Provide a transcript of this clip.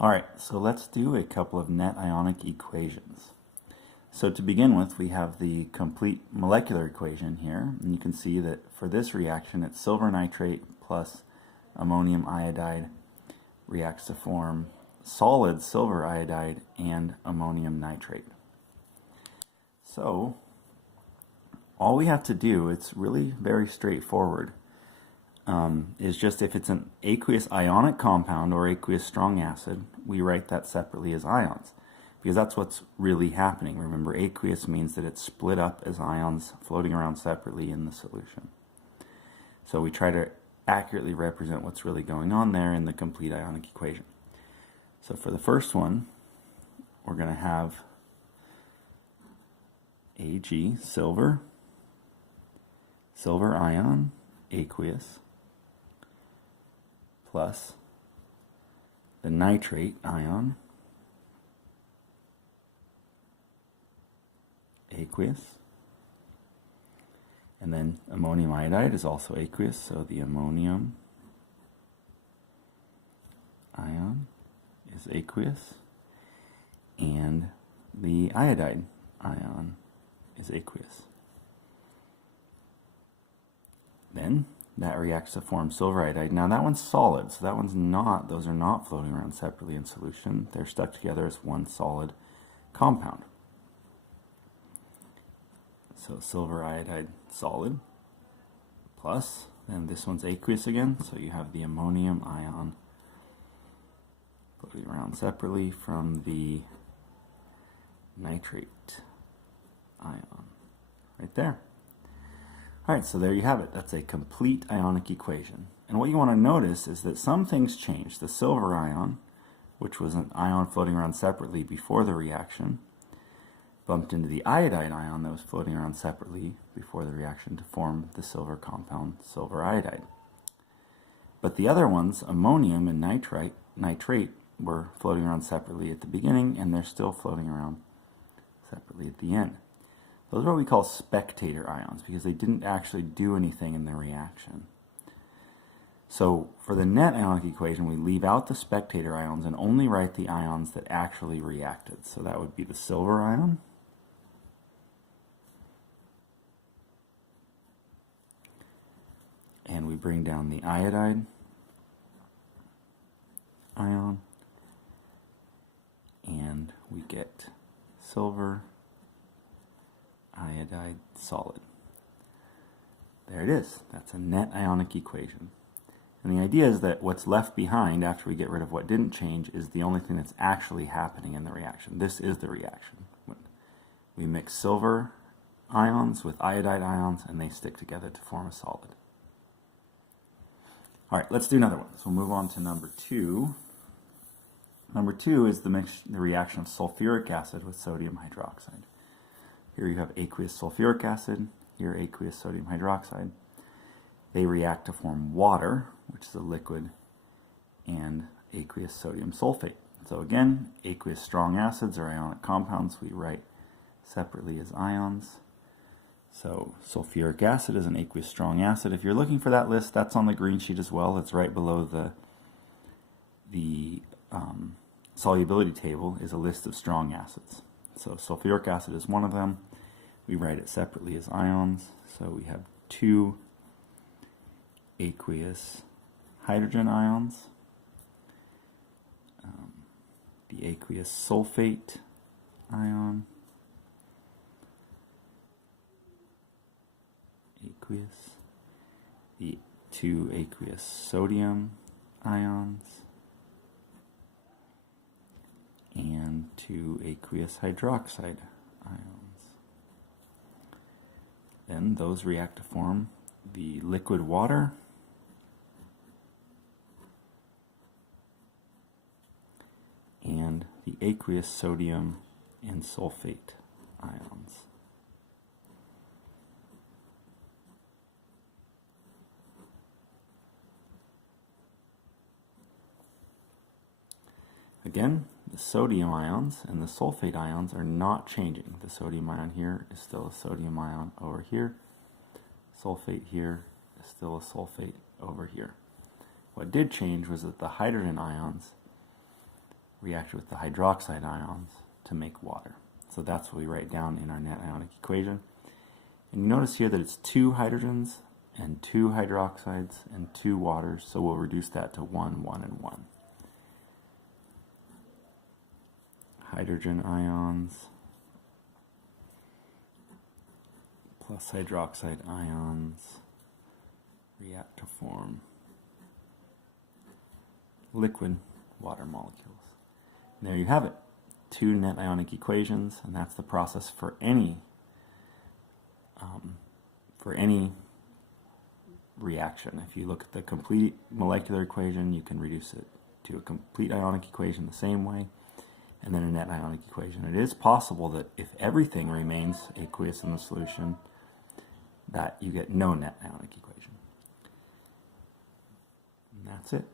Alright, so let's do a couple of net ionic equations. So to begin with, we have the complete molecular equation here, and you can see that for this reaction, it's silver nitrate plus ammonium iodide reacts to form solid silver iodide and ammonium nitrate. So all we have to do, it's really very straightforward, is just if it's an aqueous ionic compound or aqueous strong acid, we write that separately as ions, because that's what's really happening. Remember, aqueous means that it's split up as ions floating around separately in the solution. So we try to accurately represent what's really going on there in the complete ionic equation. So for the first one, we're going to have Ag, silver ion, aqueous, plus the nitrate ion, aqueous, and then ammonium iodide is also aqueous, so the ammonium ion is aqueous, and the iodide ion is aqueous. Then that reacts to form silver iodide. Now that one's solid, so that one's not, those are not floating around separately in solution. They're stuck together as one solid compound. So silver iodide solid, plus, then this one's aqueous again, so you have the ammonium ion floating around separately from the nitrate ion, right there. Alright, so there you have it. That's a complete ionic equation. And what you want to notice is that some things changed. The silver ion, which was an ion floating around separately before the reaction, bumped into the iodide ion that was floating around separately before the reaction to form the silver compound, silver iodide. But the other ones, ammonium and nitrate, were floating around separately at the beginning, and they're still floating around separately at the end. Those are what we call spectator ions, because they didn't actually do anything in the reaction. So for the net ionic equation, we leave out the spectator ions and only write the ions that actually reacted. So that would be the silver ion, and we bring down the iodide ion, and we get silver iodide solid. There it is. That's a net ionic equation. And the idea is that what's left behind after we get rid of what didn't change is the only thing that's actually happening in the reaction. This is the reaction. We mix silver ions with iodide ions, and they stick together to form a solid. All right, let's do another one. So we'll move on to number 2. Number 2 is the reaction of sulfuric acid with sodium hydroxide. Here you have aqueous sulfuric acid, here aqueous sodium hydroxide. They react to form water, which is a liquid, and aqueous sodium sulfate. So again, aqueous strong acids or ionic compounds we write separately as ions. So sulfuric acid is an aqueous strong acid. If you're looking for that list, that's on the green sheet as well. It's right below the solubility table is a list of strong acids. So sulfuric acid is one of them. We write it separately as ions. So we have 2 aqueous hydrogen ions, the aqueous sulfate ion, the 2 aqueous sodium ions, and 2 aqueous hydroxide ions. Then those react to form the liquid water and the aqueous sodium and sulfate ions. Again, the sodium ions and the sulfate ions are not changing. The sodium ion here is still a sodium ion over here. Sulfate here is still a sulfate over here. What did change was that the hydrogen ions react with the hydroxide ions to make water. So that's what we write down in our net ionic equation. And you notice here that it's 2 hydrogens and 2 hydroxides and 2 waters, so we'll reduce that to 1, 1, and 1. Hydrogen ions plus hydroxide ions react to form liquid water molecules. And there you have it. 2 net ionic equations, and that's the process for any reaction. If you look at the complete molecular equation, you can reduce it to a complete ionic equation the same way, and then a net ionic equation. It is possible that if everything remains aqueous in the solution, that you get no net ionic equation. And that's it.